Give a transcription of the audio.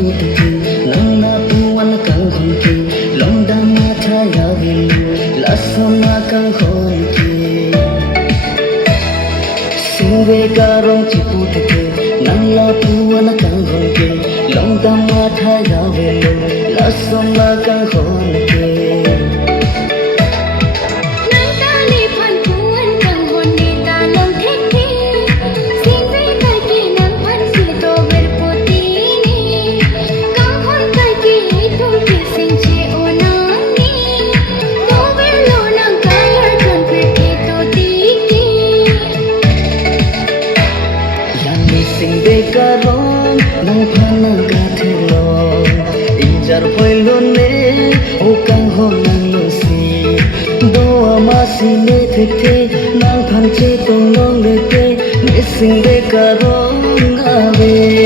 putaki nang puan kang honki longda matha yavilu lasama kang honki singve karong chiputaki nang puan kang honki longda matha yavilu lasama kang honki karong nang panang kathilong injar poilone okang honang losi doa masine thekhe nang phanche tonglong lete missing de karong ave